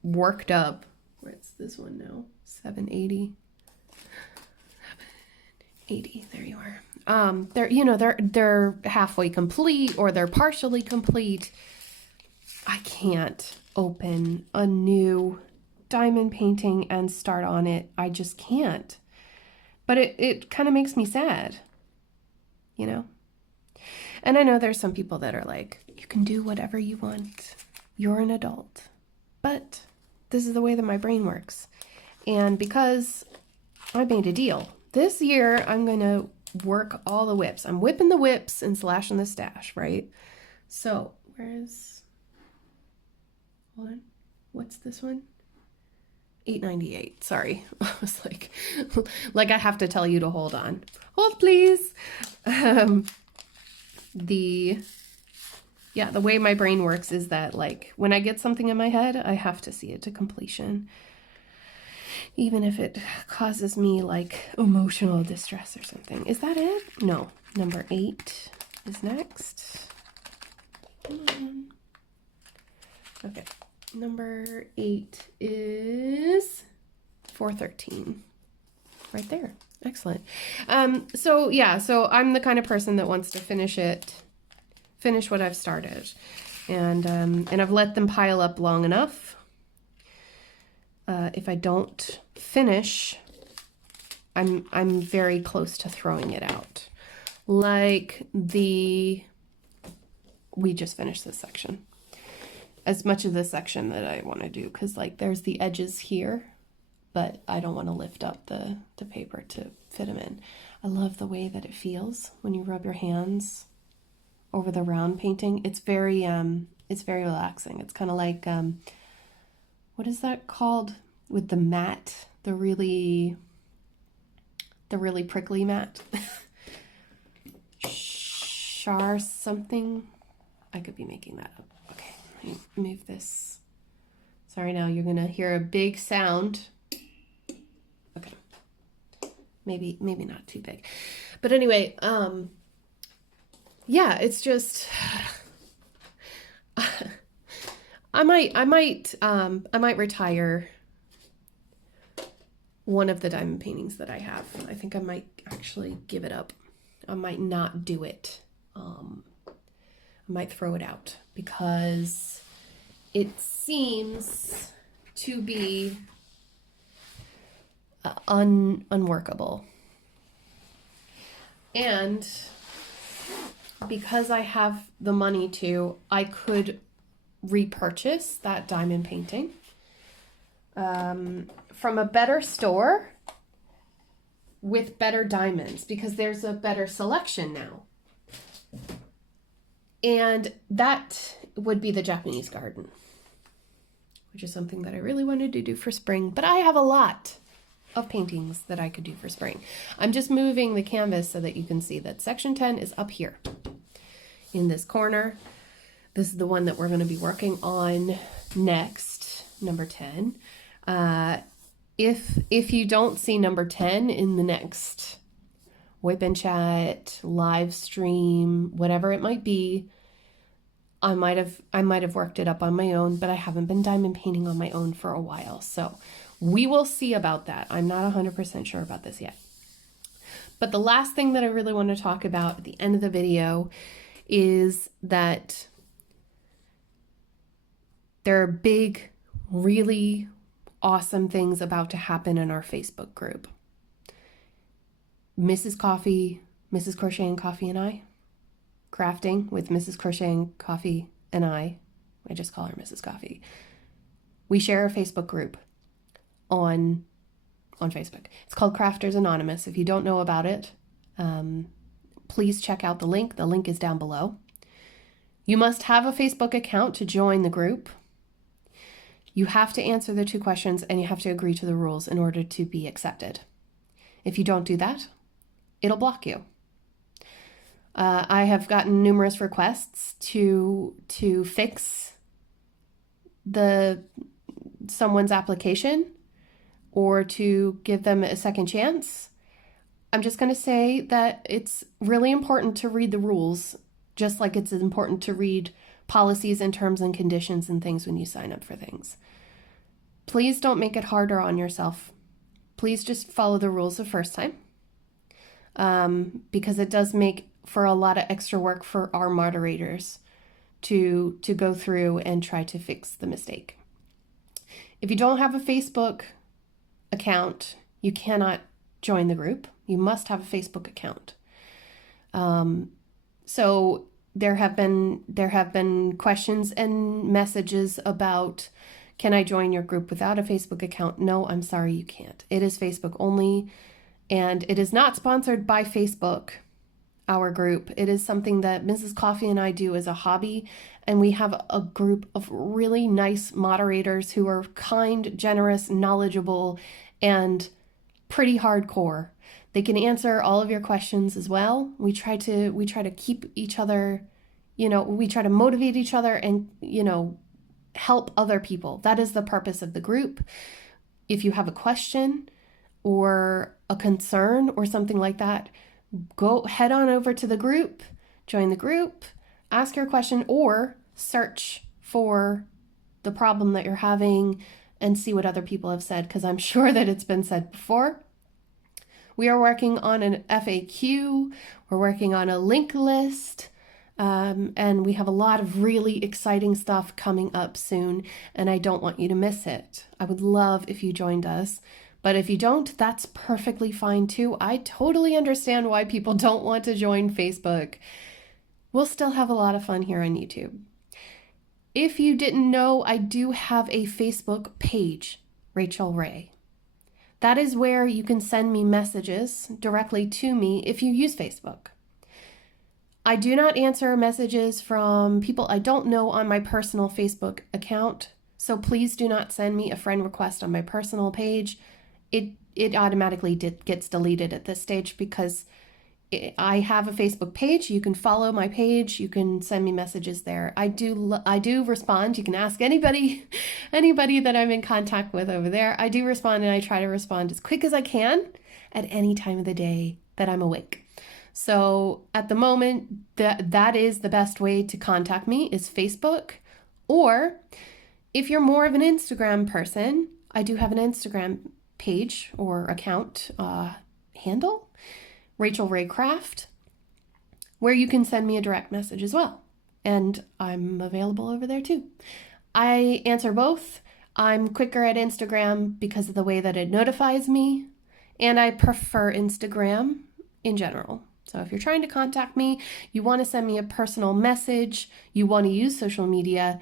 worked up. Where's this one now? 780. 780. There you are. They're halfway complete or they're partially complete. I can't open a new diamond painting and start on it. I just can't. But it kind of makes me sad, And I know there's some people that are like, you can do whatever you want. You're an adult. But this is the way that my brain works. And because I made a deal, this year I'm going to work all the whips. I'm whipping the whips and slashing the stash, right? So hold on. What's this one? $8.98. Sorry. I was like I have to tell you to hold on. Hold, please. The way my brain works is that when I get something in my head, I have to see it to completion. Even if it causes me emotional distress or something. Is that it? No. Number 8 is next. Okay. Number 8 is 413. Right there. Excellent. So I'm the kind of person that wants to finish what I've started. And I've let them pile up long enough. If I don't finish, I'm very close to throwing it out. We just finished this section. As much of this section that I want to do, because there's the edges here, but I don't want to lift up the paper to fit them in. I love the way that it feels when you rub your hands over the round painting. It's very relaxing. It's kind of like, what is that called with the mat? The really prickly mat. Char something. I could be making that up. Okay, let me move this. Sorry, now you're gonna hear a big sound. Okay, maybe not too big, but anyway, it's just I might retire one of the diamond paintings that I have. I think I might actually give it up. I might not do it. I might throw it out because it seems to be unworkable. And because I have the money to, I could repurchase that diamond painting from a better store with better diamonds, because there's a better selection now. And that would be the Japanese garden, which is something that I really wanted to do for spring, but I have a lot of paintings that I could do for spring. I'm just moving the canvas so that you can see that section 10 is up here in this corner. This is the one that we're going to be working on next, number 10. If you don't see number 10 in the next Wipnchat, live stream, whatever it might be, I might have worked it up on my own, but I haven't been diamond painting on my own for a while. So we will see about that. I'm not 100% sure about this yet. But the last thing that I really want to talk about at the end of the video is that there are big, really awesome things about to happen in our Facebook group. Mrs. Crochet and Coffee and I, crafting with Mrs. Crochet and Coffee and I just call her Mrs. Coffee. We share a Facebook group on Facebook. It's called Crafters Anonymous. If you don't know about it, please check out the link. The link is down below. You must have a Facebook account to join the group. You have to answer the 2 questions and you have to agree to the rules in order to be accepted. If you don't do that, it'll block you. I have gotten numerous requests to fix someone's application or to give them a second chance. I'm just going to say that it's really important to read the rules, just like it's important to read policies and terms and conditions and things when you sign up for things. Please don't make it harder on yourself. Please just follow the rules the first time, because it does make for a lot of extra work for our moderators to go through and try to fix the mistake. If you don't have a Facebook account, you cannot join the group. You must have a Facebook account. So there have been questions and messages about, can I join your group without a Facebook account? No, I'm sorry, you can't. It is Facebook only, and it is not sponsored by Facebook, our group. It is something that Mrs. Coffee and I do as a hobby, and we have a group of really nice moderators who are kind, generous, knowledgeable, and pretty hardcore. They can answer all of your questions as well. We try to keep each other, we try to motivate each other and, help other people. That is the purpose of the group. If you have a question or a concern or something like that, go head on over to the group, join the group, ask your question, or search for the problem that you're having and see what other people have said, because I'm sure that it's been said before. We are working on an FAQ, we're working on a link list, and we have a lot of really exciting stuff coming up soon, and I don't want you to miss it. I would love if you joined us, but if you don't, that's perfectly fine too. I totally understand why people don't want to join Facebook. We'll still have a lot of fun here on YouTube. If you didn't know, I do have a Facebook page, Rachel Ray. That is where you can send me messages directly to me if you use Facebook. I do not answer messages from people I don't know on my personal Facebook account, so please do not send me a friend request on my personal page. It automatically gets deleted at this stage because I have a Facebook page. You can follow my page. You can send me messages there. I do respond. You can ask anybody that I'm in contact with over there. I do respond, and I try to respond as quick as I can at any time of the day that I'm awake. So at the moment, that is the best way to contact me is Facebook, or If you're more of an Instagram person, I do have an Instagram page or account handle, Rachel Ray Craft, where you can send me a direct message as well. And I'm available over there too. I answer both. I'm quicker at Instagram because of the way that it notifies me, and I prefer Instagram in general. So if you're trying to contact me, you want to send me a personal message, you want to use social media,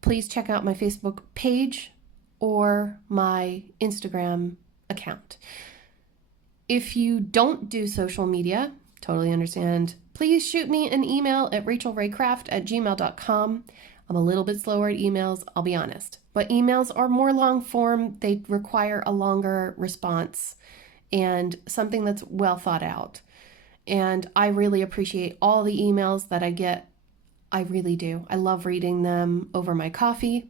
please check out my Facebook page or my Instagram account. If you don't do social media, totally understand, please shoot me an email at rachelraycraft@gmail.com. I'm a little bit slower at emails, I'll be honest. But emails are more long form, they require a longer response and something that's well thought out. And I really appreciate all the emails that I get. I really do. I love reading them over my coffee.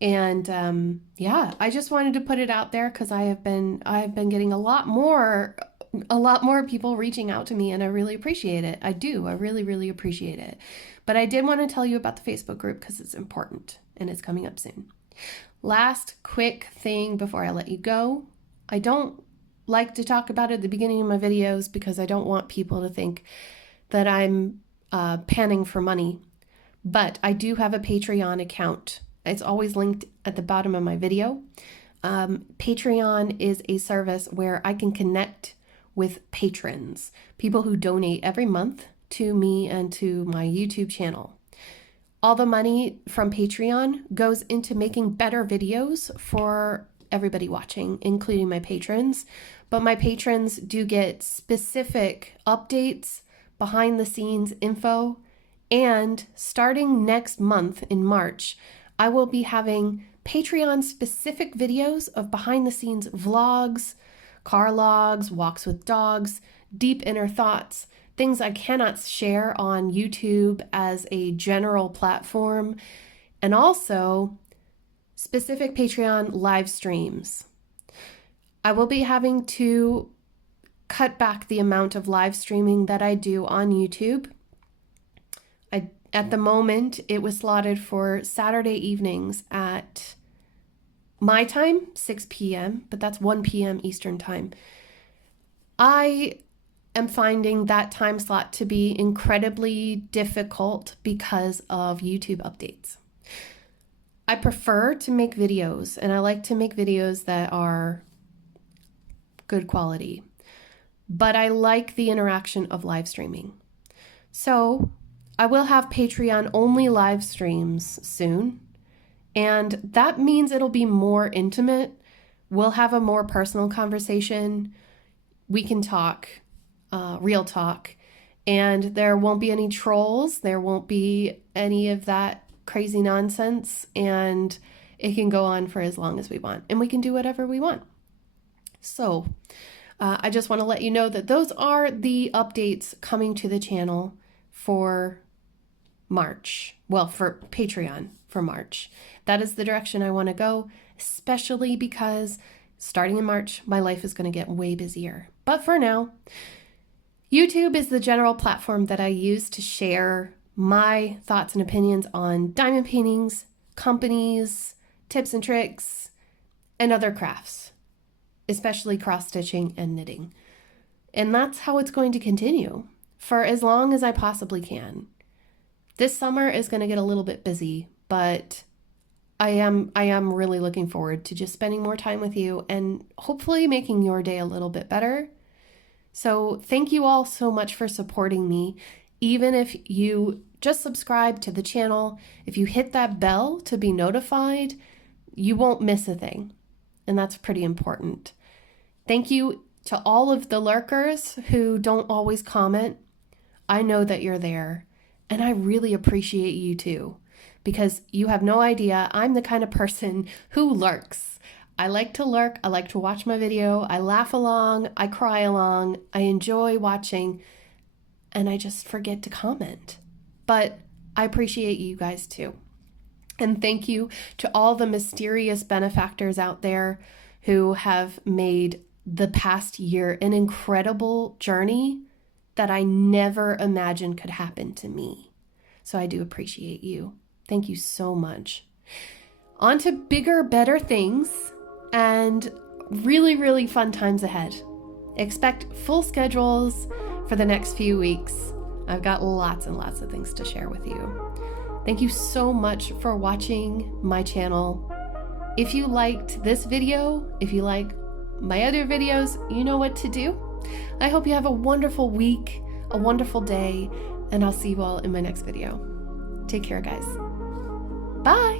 And I just wanted to put it out there because I have been getting a lot more people reaching out to me, and I really appreciate it. I do. I really, really appreciate it. But I did want to tell you about the Facebook group because it's important and it's coming up soon. Last quick thing before I let you go. I don't like to talk about it at the beginning of my videos because I don't want people to think that I'm panning for money. But I do have a Patreon account. It's always linked at the bottom of my video. Patreon is a service where I can connect with patrons, people who donate every month to me and to my YouTube channel. All the money from Patreon goes into making better videos for everybody watching, including my patrons. But my patrons do get specific updates, behind the scenes info, and starting next month in March, I will be having Patreon specific videos of behind the scenes vlogs, car logs, walks with dogs, deep inner thoughts, things I cannot share on YouTube as a general platform, and also specific Patreon live streams. I will be having to cut back the amount of live streaming that I do on YouTube. At the moment, it was slotted for Saturday evenings at my time, 6 p.m., but that's 1 p.m. Eastern time. I am finding that time slot to be incredibly difficult because of YouTube updates. I prefer to make videos, and I like to make videos that are good quality, but I like the interaction of live streaming. So I will have Patreon only live streams soon, and that means it'll be more intimate. We'll have a more personal conversation. We can talk, real talk, and there won't be any trolls. There won't be any of that crazy nonsense, and it can go on for as long as we want, and we can do whatever we want. So I just want to let you know that those are the updates coming to the channel for March. Well, for Patreon for March. That is the direction I want to go, especially because starting in March, my life is going to get way busier. But for now, YouTube is the general platform that I use to share my thoughts and opinions on diamond paintings, companies, tips and tricks, and other crafts, especially cross-stitching and knitting. And that's how it's going to continue for as long as I possibly can. This summer is going to get a little bit busy, but I am really looking forward to just spending more time with you and hopefully making your day a little bit better. So thank you all so much for supporting me. Even if you just subscribe to the channel, if you hit that bell to be notified, you won't miss a thing. And that's pretty important. Thank you to all of the lurkers who don't always comment. I know that you're there, and I really appreciate you too, because you have no idea, I'm the kind of person who lurks. I like to lurk, I like to watch my video, I laugh along, I cry along, I enjoy watching, and I just forget to comment. But I appreciate you guys too. And thank you to all the mysterious benefactors out there who have made the past year an incredible journey that I never imagined could happen to me. So I do appreciate you. Thank you so much. On to bigger, better things and really, really fun times ahead. Expect full schedules for the next few weeks. I've got lots and lots of things to share with you. Thank you so much for watching my channel. If you liked this video, if you like my other videos, you know what to do. I hope you have a wonderful week, a wonderful day, and I'll see you all in my next video. Take care, guys. Bye.